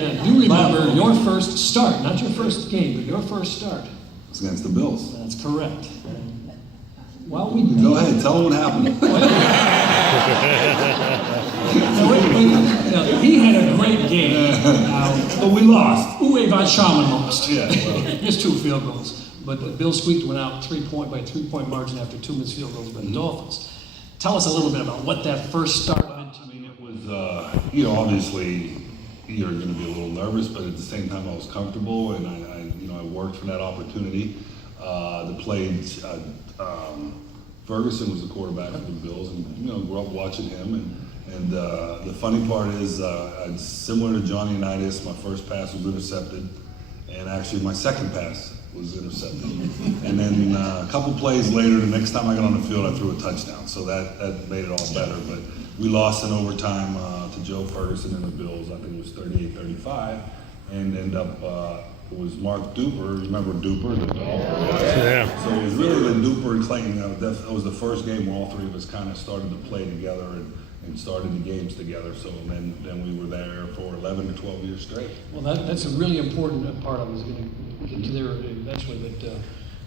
I do remember your first start, not your first game, but your first start. It's against the Bills. That's correct. Well, we Go ahead, tell them what happened. He had a great game. But we lost. Uwe von Schaman lost. Yeah, well. Missed 2 field goals. But Bill Squeak went out 3-point margin after 2 missed field goals by the Dolphins. Tell us a little bit about what that first start meant to me. It was, obviously you're going to be a little nervous, but at the same time I was comfortable, and I worked for that opportunity. Ferguson was the quarterback for the Bills, and grew up watching him. And the funny part is, similar to Johnny Unitas, my first pass was intercepted, and actually my second pass was intercepted. And then a couple plays later, the next time I got on the field, I threw a touchdown. So that made it all better. But we lost in overtime to Joe Ferguson and the Bills. I think it was 38-35, and ended up. It was Mark Duper. Remember Duper, the golfer? Yeah. So it was really the Duper and Clayton. That was the first game where all three of us kind of started to play together and started the games together. So then we were there for 11 to 12 years straight. Well, that's a really important part. I was going to get to there eventually, but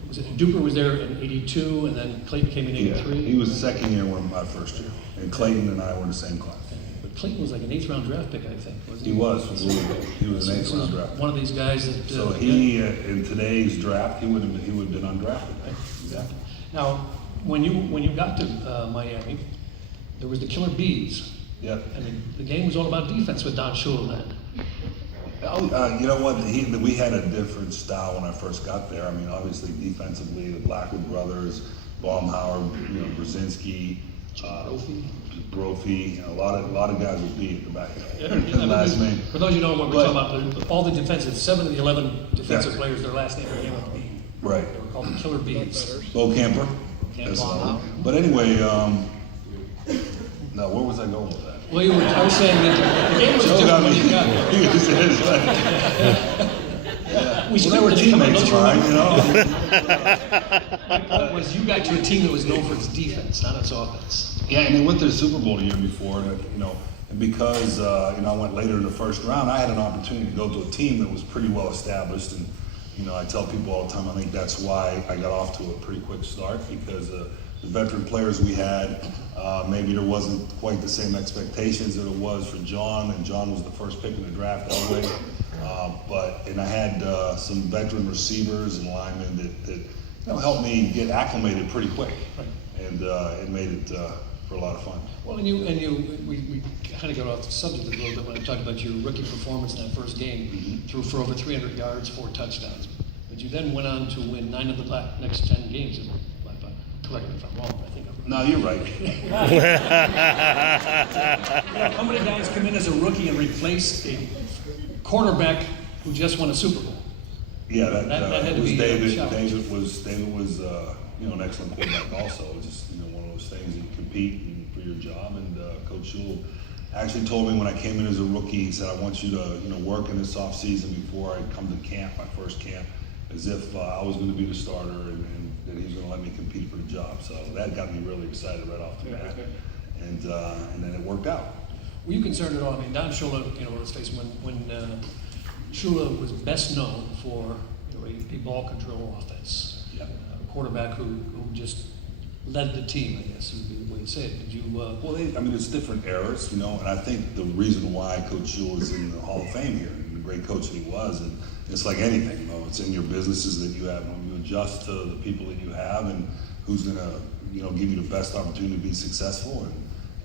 was it Duper was there in '82, and then Clayton came in '83? Yeah, he was the second year when my first year, and Clayton and I were in the same class. But Clayton was like an 8th round draft pick, I think, wasn't he? He was from Louisville. He was an 8th round draft pick. One of these guys that. So he, in today's draft, he would have been undrafted. Right. Exactly. Now, when you got to Miami, there was the Killer Bees. Yep. And the game was all about defense with Don Shula then. You know what? We had a different style when I first got there. I mean, obviously defensively, the Blackwood brothers, Baumhauer, Brzezinski, Brophy, a lot of guys would be at the back. Last name. For those who don't know what we're talking about, all the defensive, 7 of the 11 defensive players, their last name began with B. Right. They were called the Killer Bees. Bo Camper. But ananyway, no, where was I going with that? Well, I was saying that the game was different when you got there. Well, they were teammates of mine, My point was you got to a team that was known for its defense, not its offense. Yeah, and they went to the Super Bowl the year before, and because I went later in the first round, I had an opportunity to go to a team that was pretty well established, and I tell people all the time, I think that's why I got off to a pretty quick start, because the veteran players we had, maybe there wasn't quite the same expectations that it was for John, and John was the first pick in the draft anyway. And I had some veteran receivers and linemen that helped me get acclimated pretty quick, and it made it for a lot of fun. Well, we kind of got off the subject a little bit when I talked about your rookie performance in that first game. Mm-hmm. Threw for over 300 yards, 4 touchdowns. But you then went on to win 9 of the next 10 games. Correct me if I'm wrong, but I think I'm No, you're right. How many guys come in as a rookie and replace a quarterback who just won a Super Bowl? Yeah, that had to was be David. a David was an excellent quarterback also. It was just one of those things, you compete for your job, and Coach Shula actually told me when I came in as a rookie, he said, I want you to work in this off season before I come to camp, my first camp, as if I was going to be the starter and that he was going to let me compete for the job. So that got me really excited right off the bat, and then it worked out. Were you concerned at all? I mean, Don Shula, let's face it, when Shula was best known for a ball control offense, a quarterback who just led the team, I guess would be the way to say it. Did you? Well, it's different eras, and I think the reason why Coach Shula is in the Hall of Fame here, and the great coach that he was, and it's like anything, it's in your businesses that you have. You adjust to the people that you have, and who's going to, give you the best opportunity to be successful.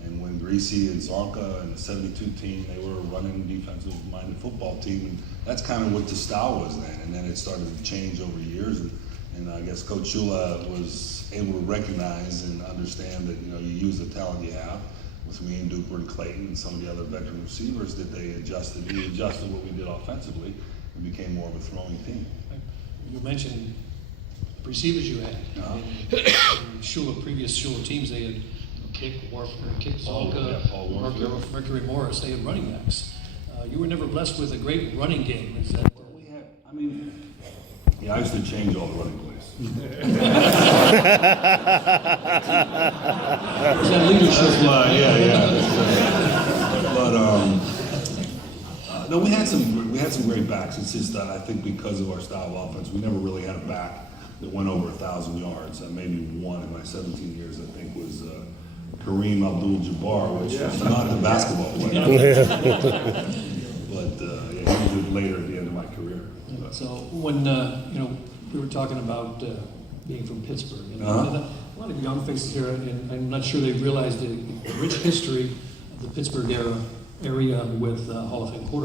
And when Greasy and Zonka and the '72 team, they were running defensive-minded football team, and that's kind of what the style was then. And then it started to change over years, and I guess Coach Shula was able to recognize and understand that you use the talent you have. With me and Duper and Clayton and some of the other veteran receivers, that they adjusted. We adjusted what we did offensively and became more of a throwing team. You mentioned the receivers you had. Previous Shula teams, they had Kick, Zonka, Mercury Morris. They had running backs. You were never blessed with a great running game. Is that? We had. I used to change all the running plays. Is that leadership? Yeah. But No, we had some great backs. It's just that I think because of our style of offense, we never really had a back that went over 1,000 yards. Maybe one in my 17 years, I think, was Kareem Abdul-Jabbar, which was not a basketball player. But yeah, he was later at the end of my career. So when we were talking about being from Pittsburgh, and a lot of young faces here, and I'm not sure they realize the rich history of the Pittsburgh area with Hall of Fame quarterbacks.